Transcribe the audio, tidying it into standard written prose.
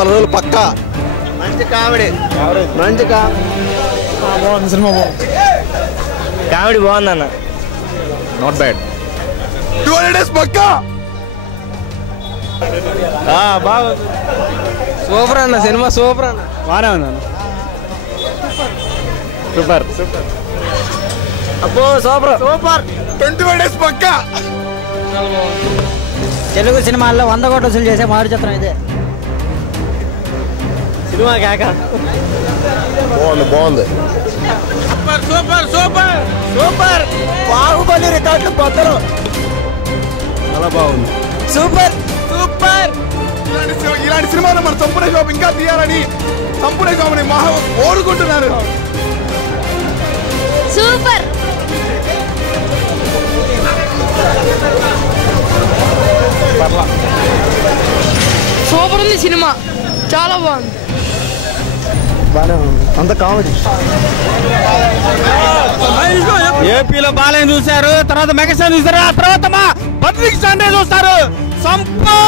వందల రోజులు పక్కా. మంచి కామెడీ, మంచి బాగుంది సినిమా. కామెడీ బాగుందన్న, నాట్ బ్యాడ్. 200 days పక్కా. బాగుంది, సూపర్ అన్న సినిమా, సూపర్ అన్న, బాగానే ఉంది. సూపర్ అబ్బో సూపర్ సూపర్. 21 days పక్కా. తెలుగు సినిమాల్లో 100 కోట్లు వసూలు చేసే మారు చిత్రం ఇదే. సినిమా కాక బాగుంది. Super super super super. Baahubali రికార్డులు బద్దలు. చాలా బాగుంది. Super super. ఇలాంటి సినిమాలు మన సంపూర్ణ షాప్ ఇంకా తీయాలని సంపూర్ణ షాప్ని మహా కోరుకుంటున్నారు. సూపర్. సూపర్ ఉంది సినిమా, చాలా బాగుంది. బాగానే ఉంది, అంత కామెడీ. ఏపీలో బాలయ్య చూశారు, తర్వాత మెగాస్టార్ చూశారు, ఆ తర్వాత మా బద్రీకి సండే చూస్తారు. సంపూ